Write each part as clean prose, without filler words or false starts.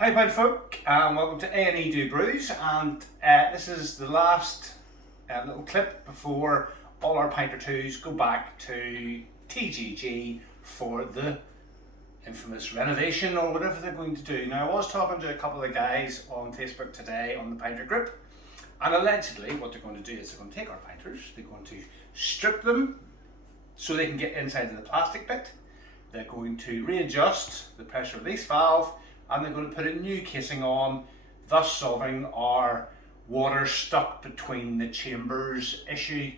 Hi Pine folk, welcome to A&E Do Brews, and this is the last little clip before all our Pinter 2s go back to TGG for the infamous renovation or whatever they're going to do. Now I was talking to a couple of guys on Facebook today on the Pinter group, and allegedly what they're going to do is they're going to take our Pinters, they're going to strip them so they can get inside of the plastic bit, they're going to readjust the pressure release valve, and they're going to put a new casing on, thus solving our water stuck between the chambers issue,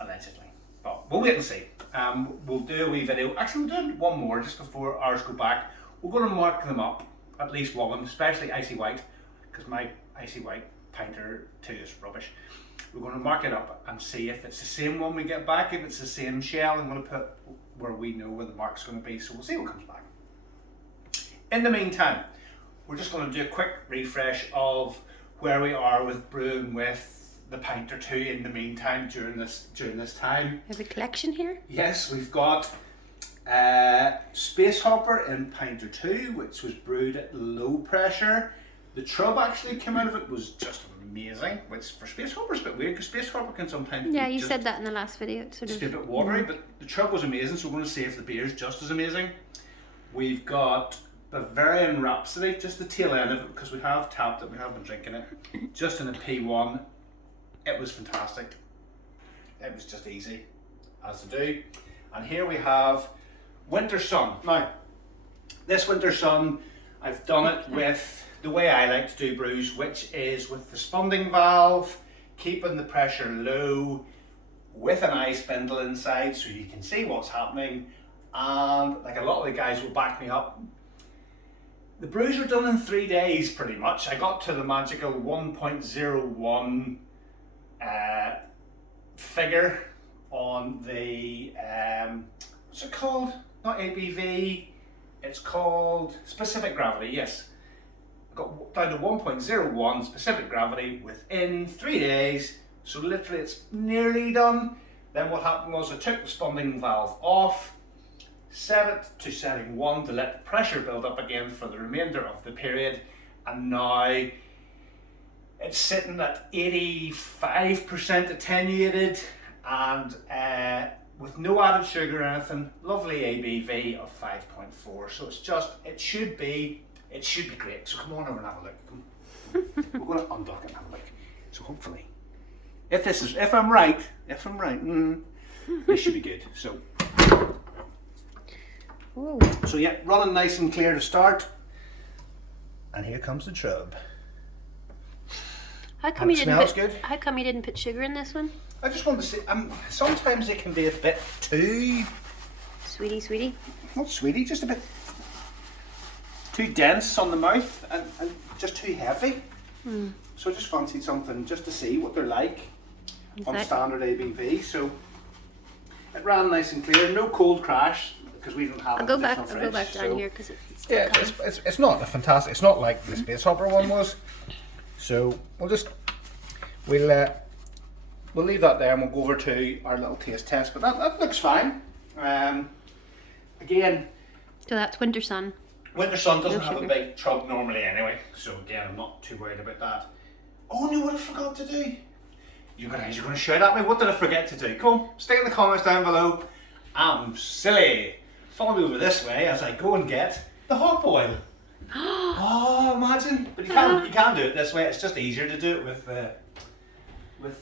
allegedly. But we'll wait and see. We'll do a wee video. Actually, we'll do one more just before ours go back. We're going to mark them up, at least one of them, especially Icy White, because my Icy White Pinter 2 is rubbish. We're going to mark it up and see if it's the same one we get back, if it's the same shell. I'm going to put where we know where the mark's going to be, so we'll see what comes back. In the meantime, we're just going to do a quick refresh of where we are with brewing with the Pinter 2 in the meantime during this time. We have a collection here? Yes, we've got Spacehopper in Pinter 2, which was brewed at low pressure. The trub actually came out of it was just amazing, which for Spacehopper is a bit weird because Spacehopper can sometimes you said that in the last video. It's just a bit watery, but the trub was amazing, so we're going to see if the beer is just as amazing. We've got Bavarian Rhapsody, just the tail end of it because we have tapped it, we have been drinking it, just in a P1. It was fantastic. It was just easy as to do. And here we have Winter Sun. Now, this Winter Sun, I've done it with the way I like to do brews, which is with the spunding valve, keeping the pressure low, with an eye spindle inside so you can see what's happening. And like a lot of the guys will back me up, the brews were done in 3 days pretty much. I got to the magical 1.01 figure on the, what's it called? Not ABV, it's called specific gravity, yes. I got down to 1.01 specific gravity within 3 days, so literally it's nearly done. Then what happened was I took the spunding valve off, set it to setting 1 to let the pressure build up again for the remainder of the period, and now it's sitting at 85% attenuated and with no added sugar or anything. Lovely ABV of 5.4, so it should be great. So come on over and have a look. We're going to undock it and have a look. So hopefully, if I'm right, this should be good. So. Whoa. So yeah, running nice and clear to start. And here comes the trub. How come you didn't put sugar in this one? I just want to say, sometimes it can be a bit too... Sweetie? Not sweetie, just a bit too dense on the mouth and just too heavy. So I just fancied something just to see what they're like on standard ABV. So it ran nice and clear, no cold crash. Because we don't have. I'll go back down here because it's not a fantastic. It's not like the Spacehopper one was. So we'll leave that there and we'll go over to our little taste test. But that looks fine. Again. So that's Winter Sun. Winter Sun doesn't have a big trub normally anyway. So again, I'm not too worried about that. Oh no! What I forgot to do. You guys are going to shout at me. What did I forget to do? Come on, stick in the comments down below. I'm silly. Follow me over this way as I go and get the hop oil. Oh, imagine! But you can do it this way. It's just easier to do it with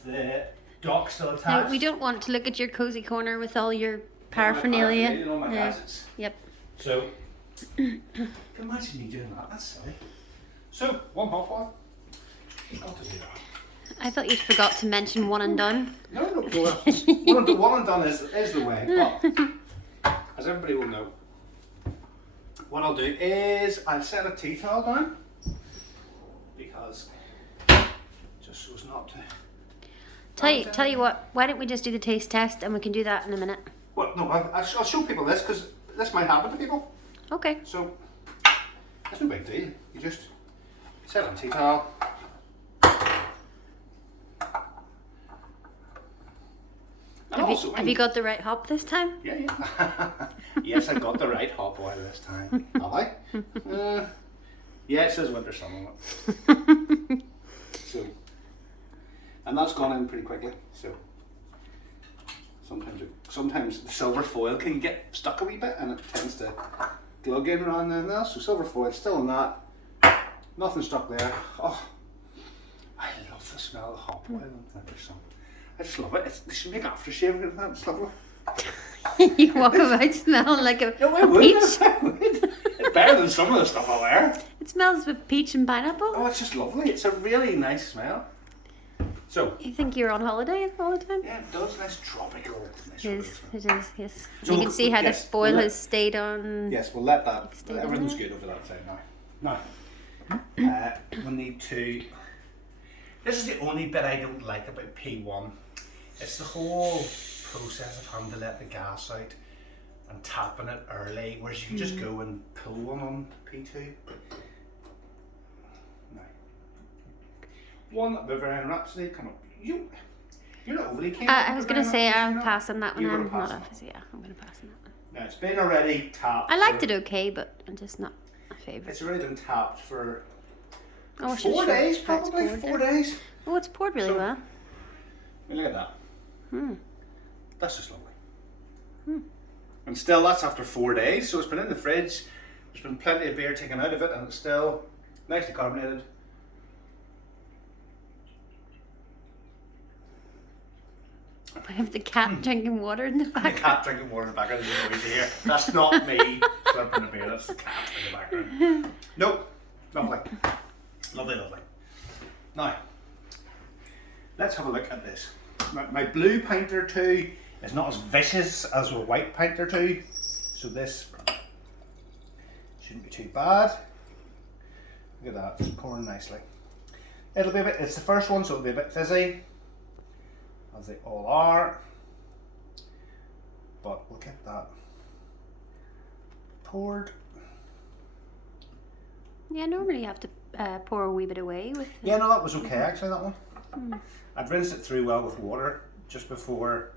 the dock still attached. Now, we don't want to look at your cozy corner with all your paraphernalia. All my gadgets. Yep. So, can you imagine me doing that? That's silly. So, one hop oil. You've got to do that. I thought you forgot to mention one and done. No. One and done is the way. But, as everybody will know, what I'll do is I'll set a tea towel down because just so as not to. Tell you what. Why don't we just do the taste test and we can do that in a minute? Well, no, I'll show people this because this might happen to people. Okay. So it's no big deal. You just set on tea towel. Have you got the right hop this time? Yeah. Yes, I got the right hop oil this time. Have I? Yeah, it says winter sun on it. So, and that's gone in pretty quickly. So sometimes the silver foil can get stuck a wee bit, and it tends to glug in around there. So silver foil still in that. Nothing stuck there. Oh, I love the smell of hot oil and winter sun. I just love it. They should make aftershave of that. It's lovely. You walk about smelling like a, No, I a would. peach. I would. It's better than some of the stuff I wear. It smells with peach and pineapple. Oh, it's just lovely. It's a really nice smell. So, You think you're on holiday all the time? yeah, it does. Nice tropical. Nice It is, yes. So You can see how yes, the foil we'll has stayed on. Yes, we'll let that. Stay down Everything's there. good over that side now. We need to. This is the only bit I don't like about P1. It's the whole process of having to let the gas out and tapping it early, whereas you can just go and pull one on P2. No. One, Bavarian Rhapsody, come on. You're not overly keen. I was going to say I'm not? passing that one. You're I'm gonna pass not it. obviously. Yeah, I'm going to pass on that one. No, it's been already tapped. I liked for- it okay, but I'm just not a favourite. It's already been tapped for Oh, it's 4 just days, how it's probably. poured 4 there. days. Oh, it's poured really So- well. I mean, look at that. Hmm. That's just lovely. And still, that's after 4 days, so it's been in the fridge. There's been plenty of beer taken out of it, and it's still nicely carbonated. We have the cat drinking water in the The back. cat drinking water in the background is the noise you hear. That's not me slurping the beer, that's the cat in the background. Nope, lovely. Lovely, lovely. Now, let's have a look at this. My blue Pinter 2 is not as vicious as a white Pinter 2, so this shouldn't be too bad. Look at that, just pouring nicely. It'll be a bit, it's the first one, so it'll be a bit fizzy, as they all are. But we'll get that poured. Yeah, normally you have to pour a wee bit away with. Yeah, no, that was okay actually, that one. I'd rinsed it through well with water just before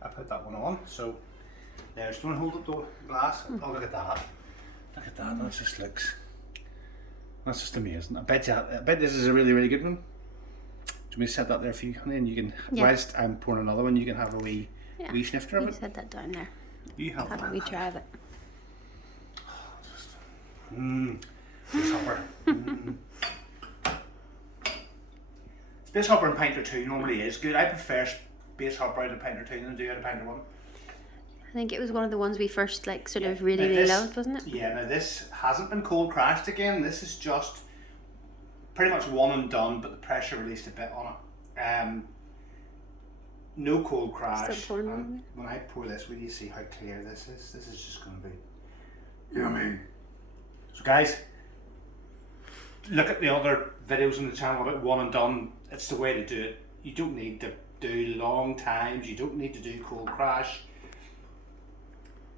I put that one on. So, there's, do you want to hold up the glass? Oh, look at that. Look at that, that just looks, that's just amazing. I bet this is a really, really good one. Do you want me to set that there for you, honey? And you can, Yeah. whilst I'm pouring another one, you can have a wee snifter of You it. said that down there. You have Have a wee try of it. Spacehopper. Spacehopper and Pinter 2 normally is good. I prefer Spacehopper out of Pinter 2 than I do out of Pinter 1. I think it was one of the ones we first sort of really, Now really this- loved, wasn't it? Yeah, now this hasn't been cold crashed again. This is just pretty much one and done, but the pressure released a bit on it. No cold crash. Still pouring And on when I pour this, will you see how clear this is? This is just going to be yummy. So guys, look at the other videos on the channel about one and done. It's the way to do it. You don't need to do long times. You don't need to do cold crash.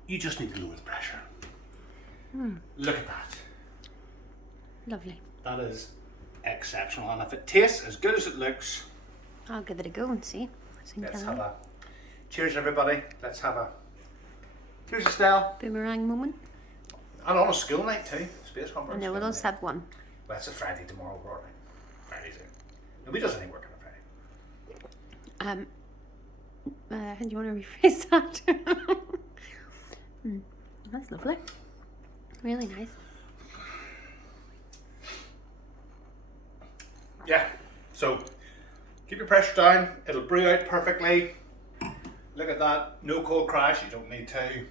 You just need to lower the pressure. Look at that. Lovely. That is exceptional. And if it tastes as good as it looks, I'll give it a go and see. let's have a cheers, everybody. Let's have a cheers, Estelle. Boomerang moment. And on a school night too. Spacehopper. No, we'll just have one. Well, it's a Friday tomorrow, probably. Friday's it. Nobody does any work on a Friday. Do you want to rephrase that? That's lovely. Really nice. Yeah. So keep your pressure down. It'll brew out perfectly. Look at that. No cold crash. You don't need to.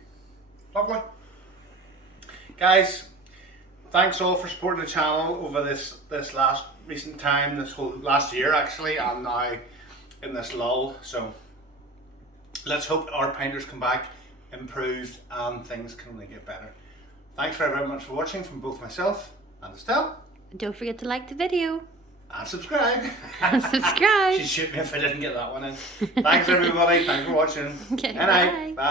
Lovely. Guys, thanks all for supporting the channel over this last recent time, this whole last year actually, and now in this lull. So let's hope our Pinters come back improved and things can only get better. Thanks very much for watching from both myself and Estelle. And don't forget to like the video. And subscribe. And subscribe. She'd shoot me if I didn't get that one in. Thanks everybody. Thanks for watching. Okay, Good night. bye. Bye.